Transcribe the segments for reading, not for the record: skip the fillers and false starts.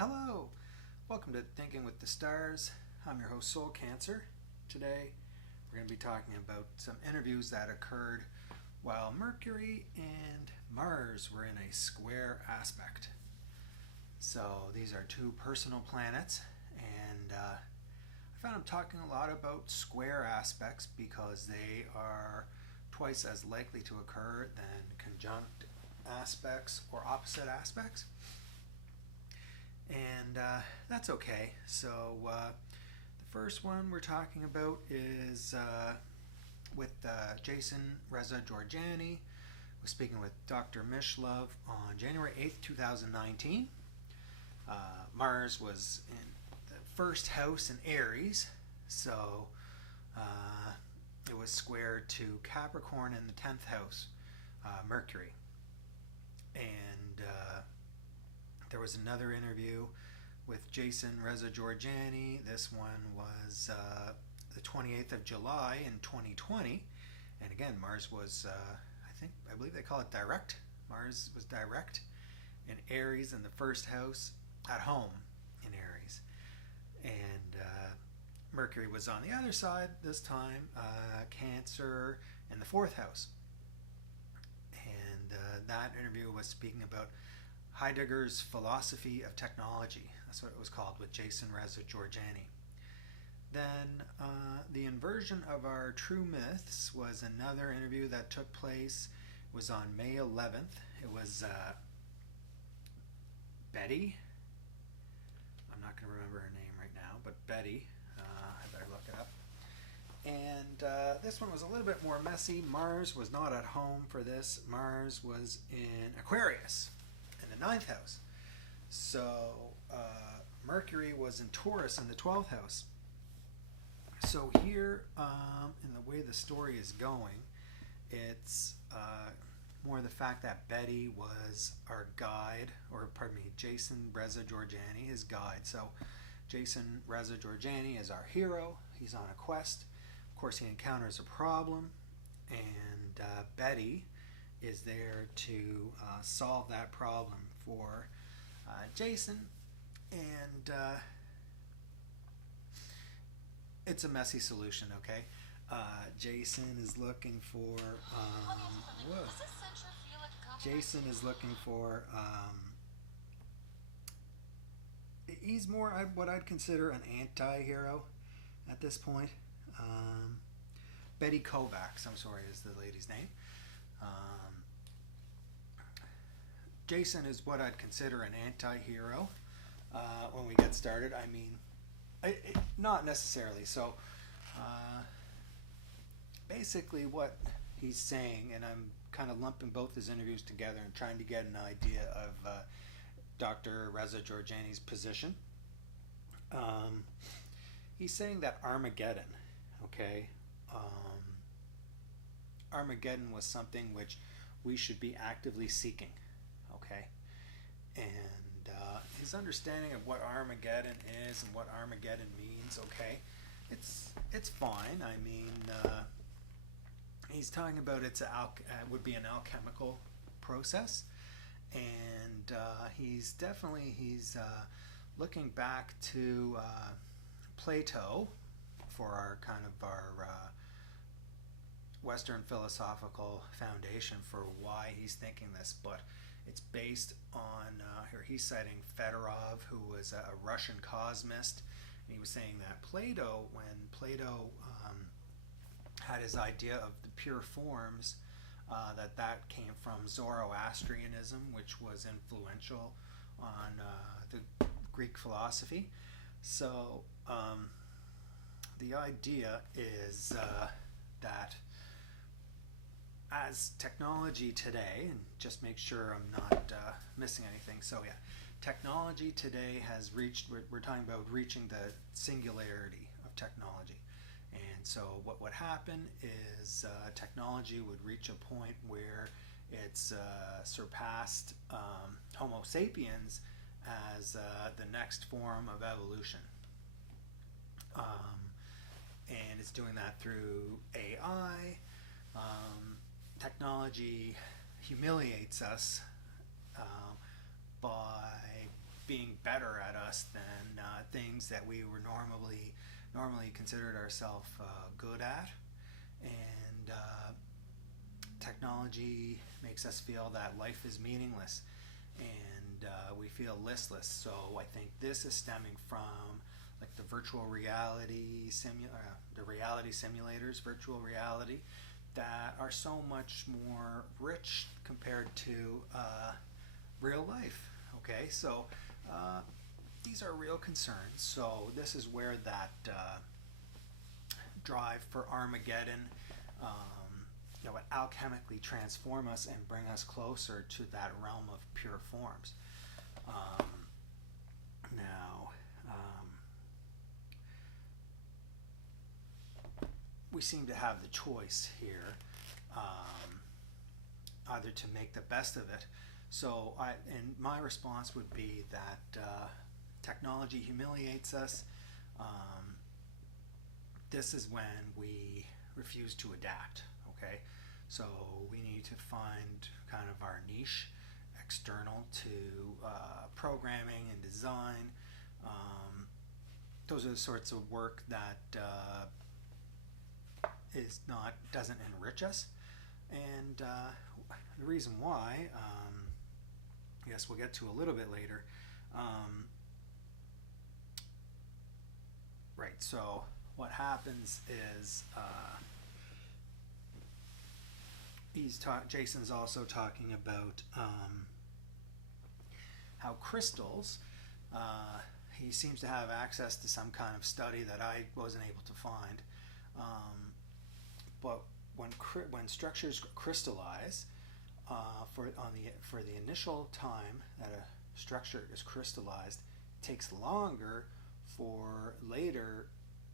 Hello, welcome to Thinking with the Stars. I'm your host, Soul Cancer. Today, we're going to be talking about some interviews that occurred while Mercury and Mars were in a square aspect. So these are two personal planets, and I found I'm talking a lot about square aspects because they are twice as likely to occur than conjunct aspects or opposite aspects. And that's okay. So the first one we're talking about is with Jason Reza Jorjani. We're speaking with Dr. Mishlove on January 8th, 2019. Mars was in the first house in Aries, so it was squared to Capricorn in the 10th house, Mercury. And there was another interview with Jason Reza Jorjani. This one was the 28th of July in 2020. And again, Mars was, I believe they call it direct. Mars was direct in Aries in the first house, at home in Aries. And Mercury was on the other side this time, Cancer in the fourth house. And that interview was speaking about Heidegger's philosophy of technology. That's what it was called, with Jason Reza Jorjani. Then the inversion of our true myths was another interview that took place. It was on May 11th. It was Betty. I'm not going to remember her name right now, but Betty. I better look it up. And this one was a little bit more messy. Mars was not at home for this. Mars was in Aquarius, the 9th house. So Mercury was in Taurus in the 12th house. So here, in the way the story is going, it's more the fact that Betty was our guide, or pardon me, Jason Reza Jorjani, his guide. So Jason Reza Jorjani is our hero. He's on a quest. Of course, he encounters a problem, and Betty is there to solve that problem for Jason. And it's a messy solution, okay? Jason is looking for he's more what I'd consider an anti-hero at this point. Betty Kovacs, I'm sorry, is the lady's name. Jason is what I'd consider an anti-hero when we get started. I mean, not necessarily. So basically what he's saying, and I'm kind of lumping both his interviews together and trying to get an idea of Dr. Reza Jorjani's position. He's saying that Armageddon, okay, Armageddon was something which we should be actively seeking, okay? And his understanding of what Armageddon is and what Armageddon means, okay, it's fine. I mean, he's talking about it would be an alchemical process, and he's looking back to Plato for our Western philosophical foundation for why he's thinking this, but it's based on, here he's citing Fedorov, who was a Russian cosmist, and he was saying that when Plato had his idea of the pure forms, that came from Zoroastrianism, which was influential on the Greek philosophy. So the idea is that as technology today, and just make sure I'm not missing anything. So yeah, technology today has reached, we're talking about reaching the singularity of technology. And so what would happen is technology would reach a point where it's surpassed Homo sapiens as the next form of evolution. And it's doing that through AI. Technology humiliates us by being better at us than things that we were normally considered ourselves good at, and technology makes us feel that life is meaningless, and we feel listless. So I think this is stemming from like the virtual reality the reality simulators, virtual reality, that are so much more rich compared to real life. Okay, so these are real concerns. So this is where that drive for Armageddon, would alchemically transform us and bring us closer to that realm of pure forms. Now, we seem to have the choice here, either to make the best of it. So, and my response would be that technology humiliates us. This is when we refuse to adapt. Okay, so we need to find kind of our niche, external to programming and design. Those are the sorts of work that doesn't enrich us, and the reason why, I guess we'll get to a little bit later. Right. So what happens is Jason's also talking about how crystals. He seems to have access to some kind of study that I wasn't able to find. But when structures crystallize, for the initial time that a structure is crystallized, it takes longer for later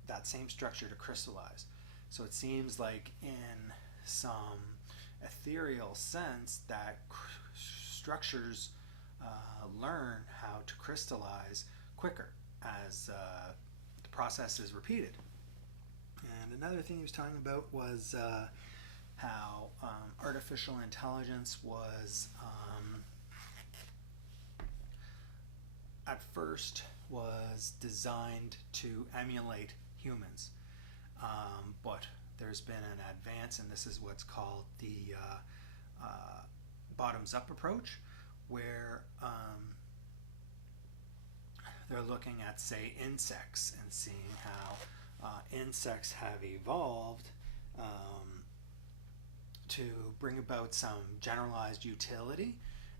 that same structure to crystallize. So it seems like in some ethereal sense that structures learn how to crystallize quicker as the process is repeated. And another thing he was talking about was how artificial intelligence was at first was designed to emulate humans, but there's been an advance, and this is what's called the bottoms-up approach, where they're looking at, say, insects and seeing how insects have evolved to bring about some generalized utility,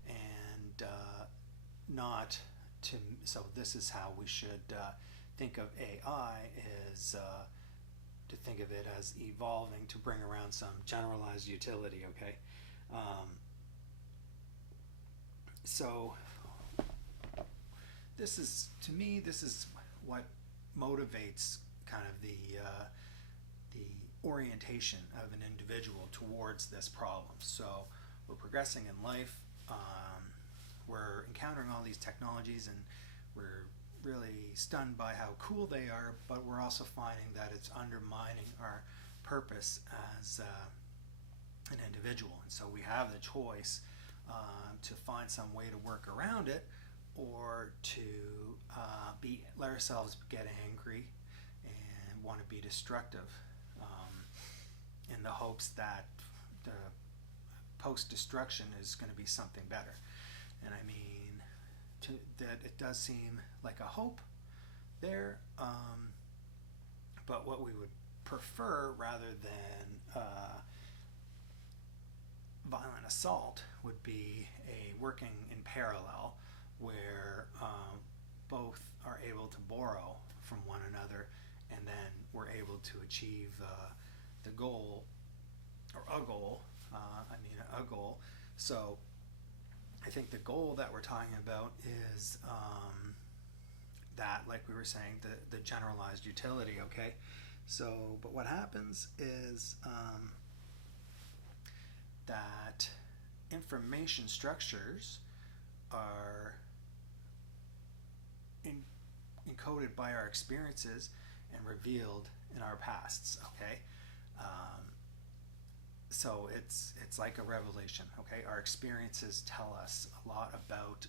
and not to. So this is how we should think of AI, is to think of it as evolving to bring around some generalized utility. Okay. So this is, to me, this is what motivates kind of the orientation of an individual towards this problem. So we're progressing in life, we're encountering all these technologies, and we're really stunned by how cool they are, but we're also finding that it's undermining our purpose as an individual. And so we have the choice to find some way to work around it, or to let ourselves get angry and want to be destructive, in the hopes that the post-destruction is going to be something better. And I mean, that it does seem like a hope there, but what we would prefer, rather than violent assault, would be a working in parallel, where both are able to borrow from one another, and then we're able to achieve the goal, or a goal. A goal. So I think the goal that we're talking about is that, like we were saying, the generalized utility. Okay. So, but what happens is that information structures are encoded by our experiences and revealed in our pasts. Okay. So it's like a revelation. Okay, our experiences tell us a lot about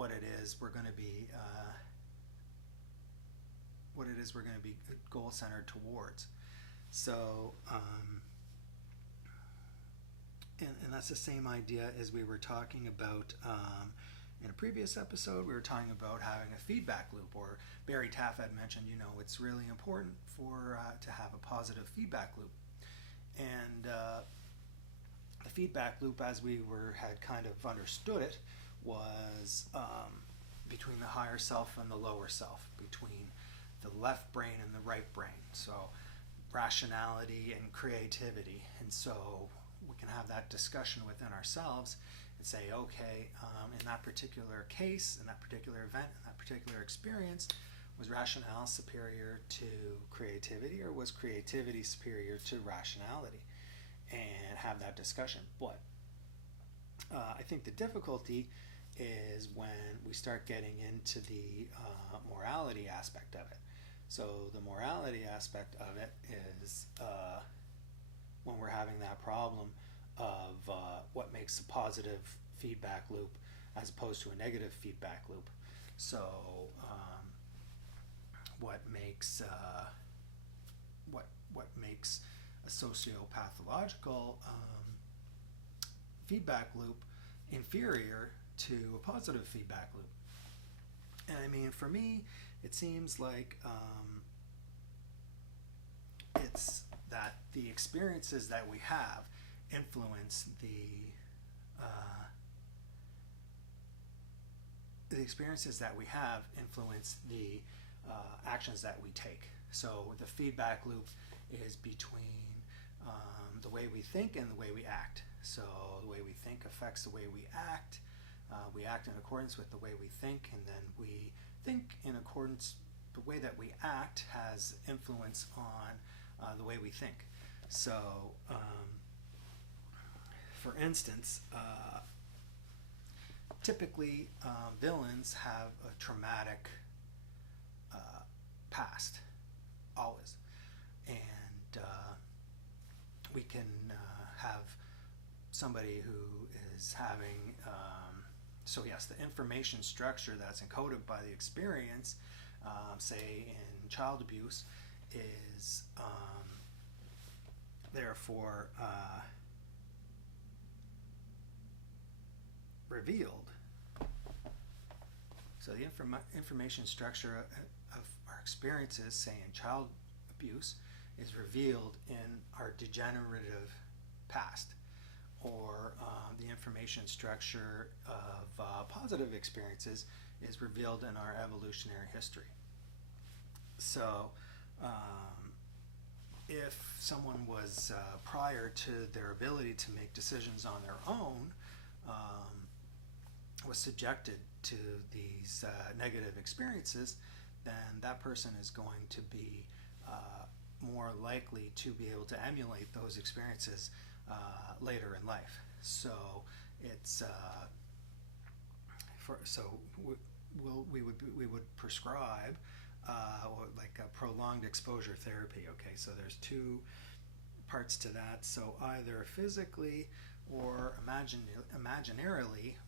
what it is we're going to be goal centered towards. So and that's the same idea as we were talking about in a previous episode. We were talking about having a feedback loop, or Barry Taff had mentioned, it's really important for to have a positive feedback loop. And the feedback loop, as we had kind of understood it, was between the higher self and the lower self, between the left brain and the right brain. So rationality and creativity. And so we can have that discussion within ourselves and say, okay, in that particular case, in that particular event, in that particular experience, was rationale superior to creativity, or was creativity superior to rationality? And have that discussion. But I think the difficulty is when we start getting into the morality aspect of it. So the morality aspect of it is when we're having that problem of what makes a positive feedback loop as opposed to a negative feedback loop. So what makes a sociopathological feedback loop inferior to a positive feedback loop? And I mean, for me, it seems like it's that the experiences that we have influence the actions that we take. So the feedback loop is between the way we think and the way we act. So the way we think affects the way we act. We act in accordance with the way we think, and then we think in accordance. The way that we act has influence on the way we think. So, for instance, typically villains have a traumatic past, always. And we can have somebody who is having, so yes, the information structure that's encoded by the experience, say in child abuse, is therefore revealed. So the information structure of our experiences, say in child abuse, is revealed in our degenerative past, or the information structure of positive experiences is revealed in our evolutionary history. So if someone was, prior to their ability to make decisions on their own, was subjected to these negative experiences, then that person is going to be more likely to be able to emulate those experiences later in life. So it's we would prescribe like a prolonged exposure therapy. Okay, so there's two parts to that. So either physically or imaginarily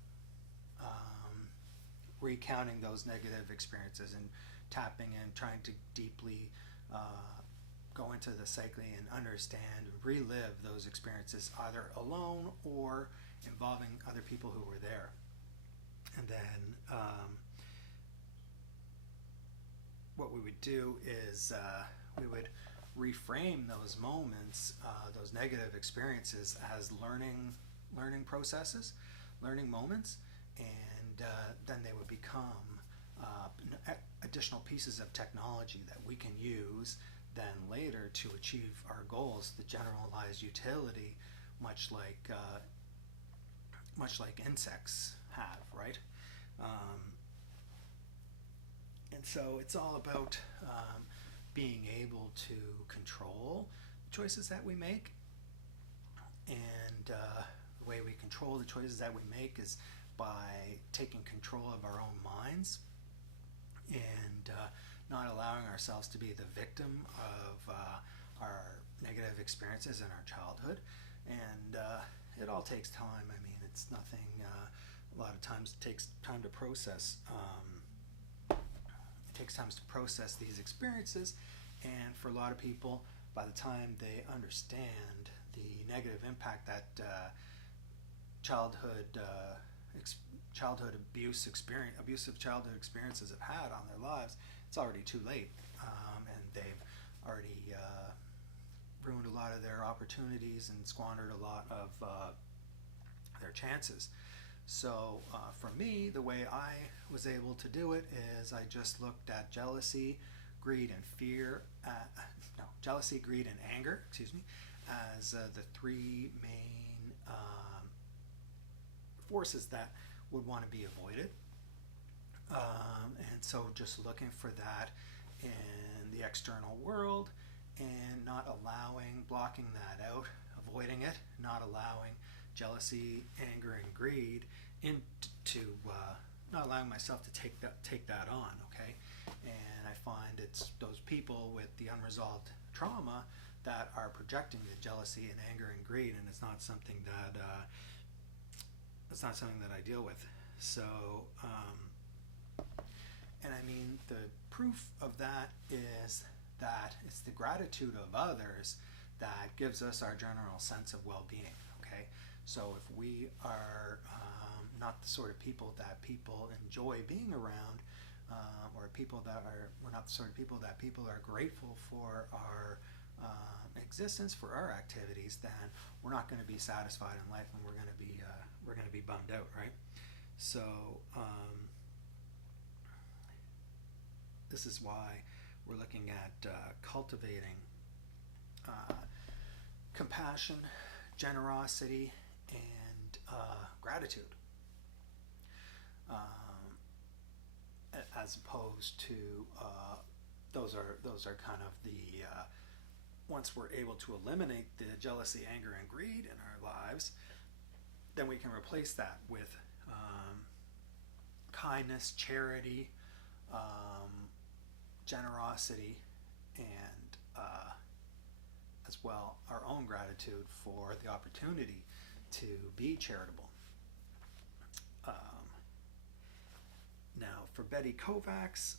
recounting those negative experiences and tapping in, trying to deeply go into the psyche and understand, relive those experiences, either alone or involving other people who were there. And then what we would do is we would reframe those moments, those negative experiences, as learning processes, learning moments, and then they would become additional pieces of technology that we can use then later to achieve our goals, the generalized utility, much like insects have, right? And so it's all about being able to control the choices that we make. And the way we control the choices that we make is by taking control of our own minds and not allowing ourselves to be the victim of our negative experiences in our childhood. And it all takes time. I mean, it's nothing, a lot of times it takes time to process. It takes time to process these experiences, and for a lot of people, by the time they understand the negative impact that childhood abusive childhood experiences have had on their lives, it's already too late, and they've already ruined a lot of their opportunities and squandered a lot of their chances. So for me, the way I was able to do it is I just looked at jealousy, greed, and fear. Jealousy, greed, and anger, as the three main forces that would want to be avoided. And so just looking for that in the external world and not blocking that out, avoiding it, not allowing jealousy, anger, and greed not allowing myself to take that on, okay? And I find it's those people with the unresolved trauma that are projecting the jealousy and anger and greed, and it's not something that I deal with. So, and I mean, the proof of that is that it's the gratitude of others that gives us our general sense of well-being, okay? So if we are not the sort of people that people enjoy being around, or we're not the sort of people that people are grateful for our existence, for our activities, then we're not going to be satisfied in life, and we're going to be bummed out, right? So this is why we're looking at cultivating compassion, generosity, and gratitude, as opposed to those are kind of the once we're able to eliminate the jealousy, anger, and greed in our lives, then we can replace that with kindness, charity, generosity, and as well our own gratitude for the opportunity to be charitable. Now for Betty Kovacs,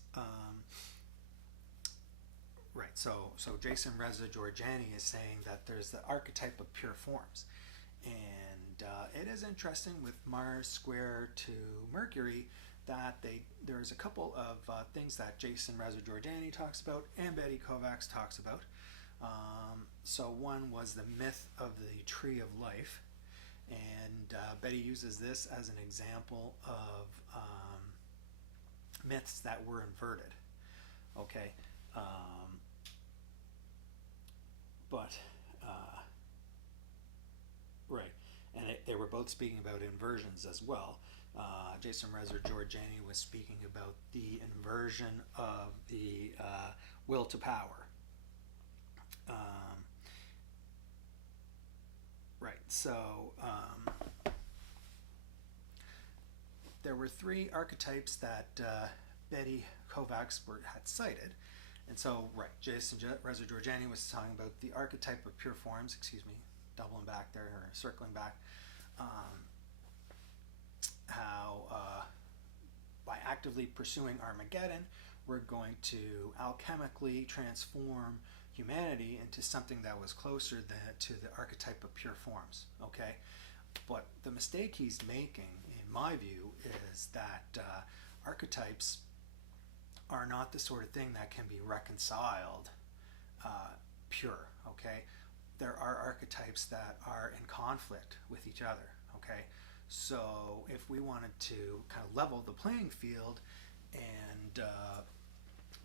right, so Jason Reza Jorjani is saying that there's the archetype of pure forms, and it is interesting with Mars square to Mercury that there's a couple of things that Jason Reza Jorjani talks about and Betty Kovacs talks about. So one was the myth of the tree of life, and Betty uses this as an example of myths that were inverted, okay? Right, and they were both speaking about inversions as well. Jason Reza Jorjani was speaking about the inversion of the will to power. Right, so there were three archetypes that Betty Kovacs had cited. And so, right, Jason Reza Jorjani was talking about the archetype of pure forms, doubling back there, or circling back, how by actively pursuing Armageddon, we're going to alchemically transform humanity into something that was closer to the archetype of pure forms, okay? But the mistake he's making, in my view, is that archetypes are not the sort of thing that can be reconciled pure, okay? There are archetypes that are in conflict with each other, okay? So if we wanted to kind of level the playing field and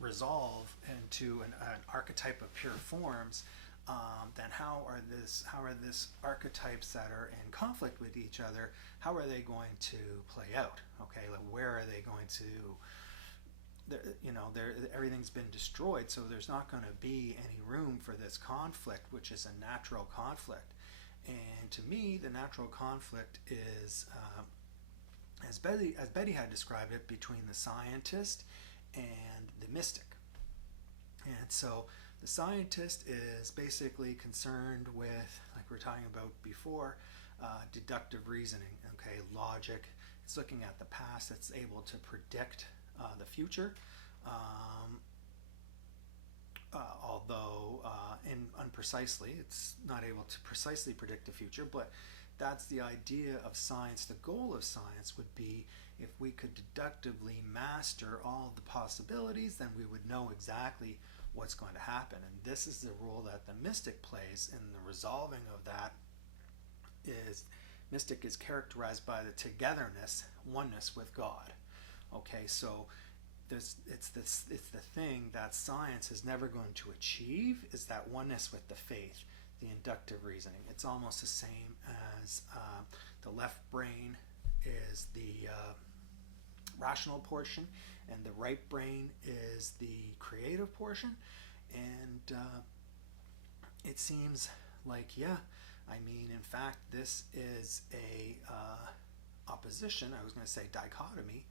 resolve into an archetype of pure forms, then how are this archetypes that are in conflict with each other, how are they going to play out? Okay, like where are they going to? Everything's been destroyed, so there's not going to be any room for this conflict, which is a natural conflict. And to me, the natural conflict is, as Betty had described it, between the scientist and the mystic. And so the scientist is basically concerned with, like we were talking about before, deductive reasoning, okay, logic. It's looking at the past. It's able to predict the future, although unprecisely. It's not able to precisely predict the future, but that's the idea of science. The goal of science would be if we could deductively master all the possibilities, then we would know exactly what's going to happen. And this is the role that the mystic plays in the resolving of that. Is mystic is characterized by the togetherness, oneness with God. Okay, so it's the thing that science is never going to achieve, is that oneness with the faith, the inductive reasoning. It's almost the same as the left brain is the rational portion, and the right brain is the creative portion. And it seems like, I mean, in fact, this is a opposition. I was going to say dichotomy,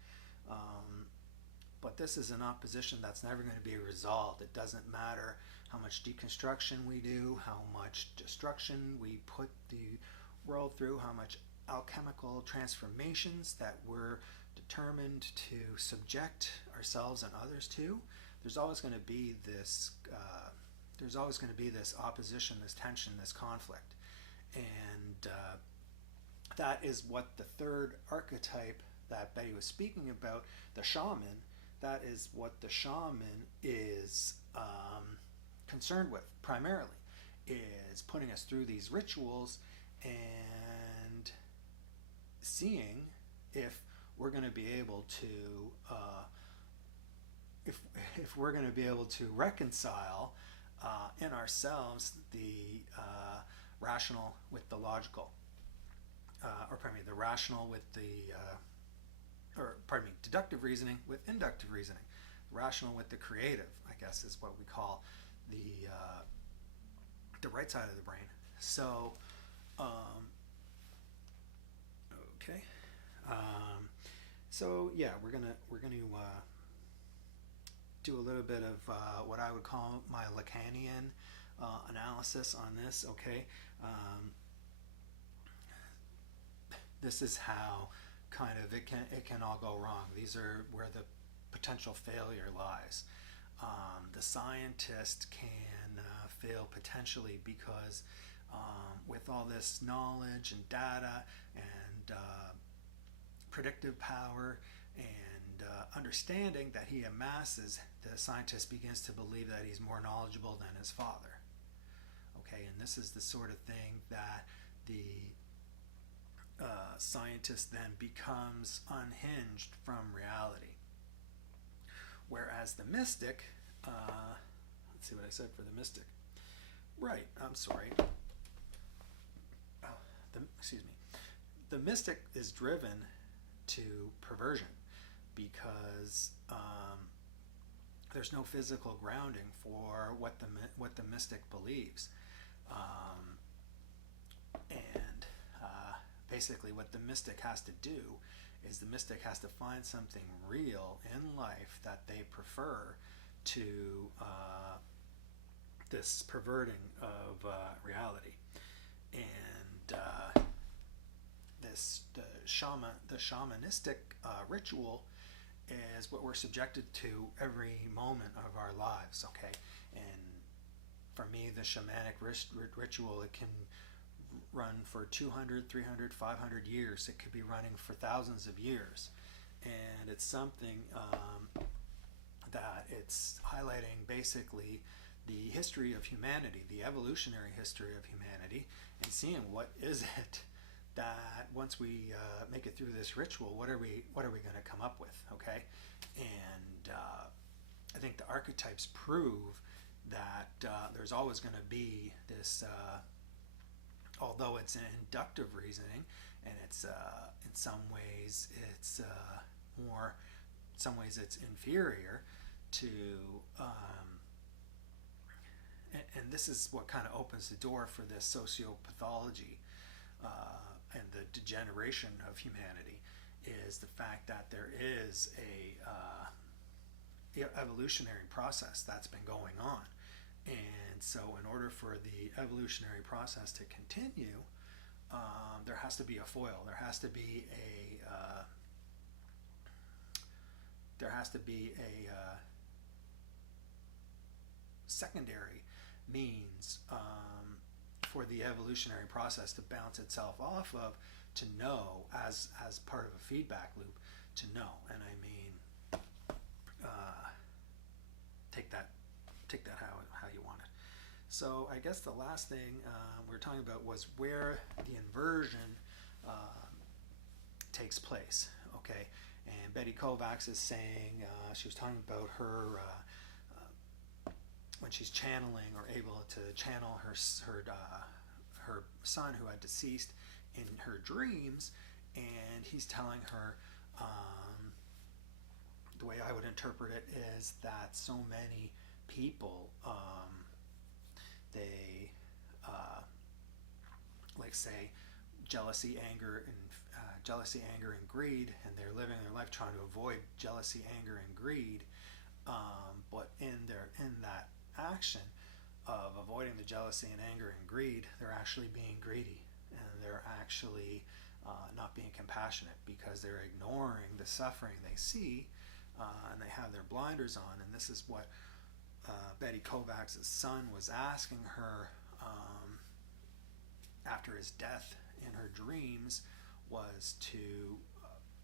but this is an opposition that's never going to be resolved. It doesn't matter how much deconstruction we do, how much destruction we put the world through, how much alchemical transformations that we're determined to subject ourselves and others to. There's always going to be this. There's always going to be this opposition, this tension, this conflict. And that is what the third archetype that Betty was speaking about, the shaman, that is what the shaman is concerned with primarily, is putting us through these rituals and seeing if we're going to be able to if we're going to be able to reconcile in ourselves the rational with the logical, the rational with the, deductive reasoning with inductive reasoning, rational with the creative, I guess is what we call the right side of the brain. So, okay, so yeah, we're gonna do a little bit of what I would call my Lacanian analysis on this. Okay, this is how kind of it can all go wrong. These are where the potential failure lies. The scientist can fail potentially because with all this knowledge and data and predictive power and understanding that he amasses, the scientist begins to believe that he's more knowledgeable than his father. Okay, and this is the sort of thing that the scientist then becomes unhinged from reality. Whereas the mystic, let's see what I said for the mystic. Right, I'm sorry. Excuse me. The mystic is driven to perversion because there's no physical grounding for what the mystic believes, and basically what the mystic has to do is the mystic has to find something real in life that they prefer to this perverting of reality. And the shamanistic ritual is what we're subjected to every moment of our lives. Okay, and for me, the shamanic ritual, it can run for 200, 300, 500 years. It could be running for thousands of years, and it's something that it's highlighting basically the history of humanity, the evolutionary history of humanity, and seeing what is it that once we make it through this ritual, what are we going to come up with? Okay, and I think the archetypes prove that there's always going to be this. Although it's an inductive reasoning, and it's in some ways it's more, in some ways it's inferior to, and this is what kind of opens the door for this sociopathology and the degeneration of humanity, is the fact that there is a evolutionary process that's been going on. And so in order for the evolutionary process to continue, there has to be a foil. There has to be there has to be a secondary means for the evolutionary process to bounce itself off of, to know, as part of a feedback loop, to know. And I mean, take that how you want it. So I guess the last thing we were talking about was where the inversion takes place. Okay, and Betty Kovacs is saying, she was talking about her when she's channeling, or able to channel her son who had deceased in her dreams, and he's telling her, the way I would interpret it is that so many people, they like say jealousy, anger, and greed, and they're living their life trying to avoid jealousy, anger, and greed. But in that action of avoiding the jealousy and anger and greed, they're actually being greedy, and they're actually not being compassionate, because they're ignoring the suffering they see, and they have their blinders on. And this is what Betty Kovacs' son was asking her after his death in her dreams, was to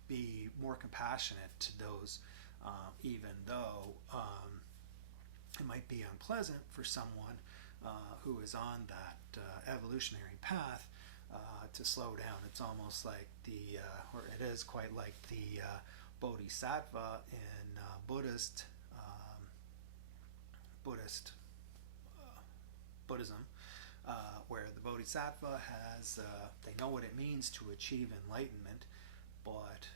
be more compassionate to those, even though it might be unpleasant for someone who is on that evolutionary path, to slow down. It's almost like or it is quite like the bodhisattva in Buddhism, where the bodhisattva has, they know what it means to achieve enlightenment, but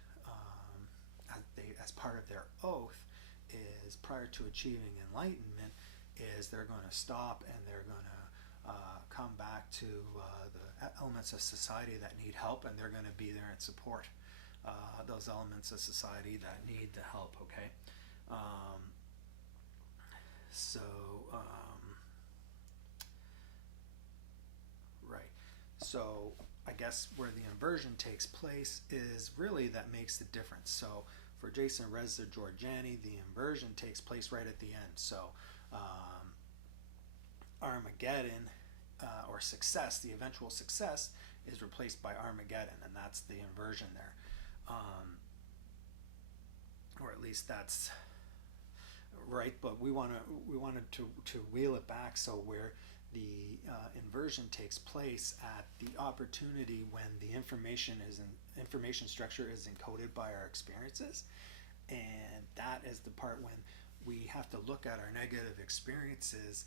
as part of their oath is, prior to achieving enlightenment, is they're going to stop, and they're going to come back to the elements of society that need help, and they're going to be there and support those elements of society that need the help. Okay, right. So I guess where the inversion takes place is really that makes the difference. So for Jason, Reza, Jorjani, the inversion takes place right at the end. So Armageddon, or success, the eventual success, is replaced by Armageddon, and that's the inversion there. Or at least that's right, but we wanted to wheel it back, so where the inversion takes place at the opportunity when the information structure is encoded by our experiences, and that is the part when we have to look at our negative experiences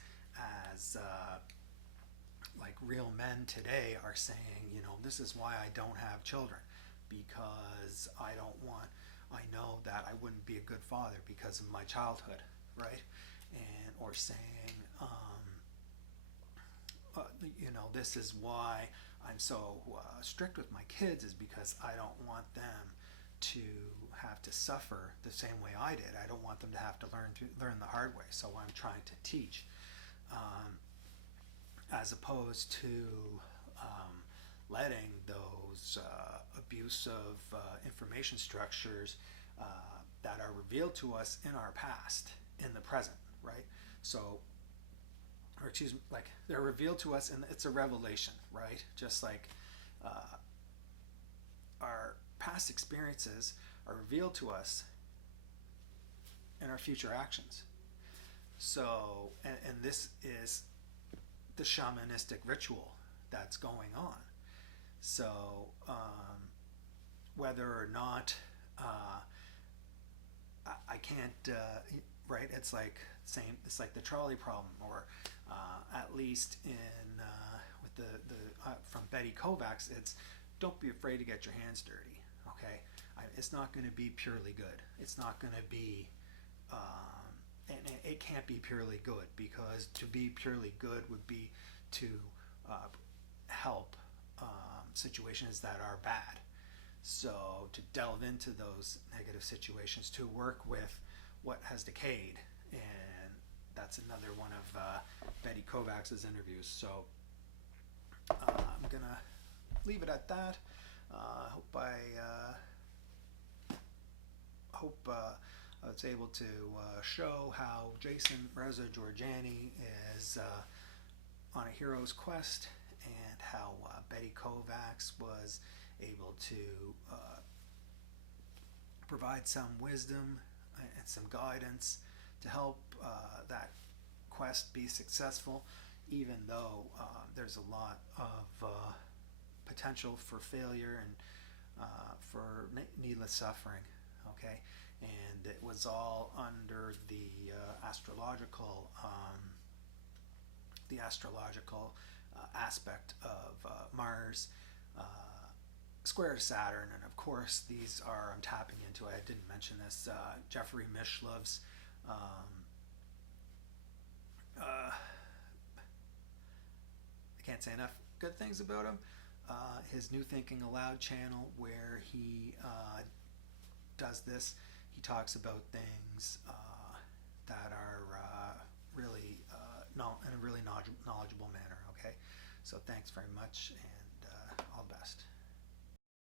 as like real men today are saying, this is why I don't have children, because I know that I wouldn't be a good father because of my childhood, right? And or saying, this is why I'm so strict with my kids, is because I don't want them to have to suffer the same way I did. I don't want them to have to learn the hard way. So I'm trying to teach, as opposed to letting those abusive information structures that are revealed to us in our past, in the present, right? So, or excuse me, like they're revealed to us, and it's a revelation, right? Just like our past experiences are revealed to us in our future actions. So, and this is the shamanistic ritual that's going on. So, whether or not I can't, right? It's like the trolley problem, or at least in with the from Betty Kovacs, it's don't be afraid to get your hands dirty. Okay, it's not going to be purely good. It's not going to be, and it can't be purely good, because to be purely good would be to help situations that are bad. So to delve into those negative situations, to work with what has decayed, and that's another one of Betty Kovacs' interviews. So I'm gonna leave it at that. I was able to show how Jason Reza Jorjani is on a hero's quest, and how Betty Kovacs was able to provide some wisdom and some guidance to help that quest be successful, even though there's a lot of potential for failure and for needless suffering. Okay, and it was all under the astrological aspect of Mars square to Saturn, and of course these are, I'm tapping into, I didn't mention this, Jeffrey Mishlove's I can't say enough good things about him. His New Thinking Aloud channel, where he does this, he talks about things that are really in a really knowledgeable manner. Okay, so thanks very much, and all the best.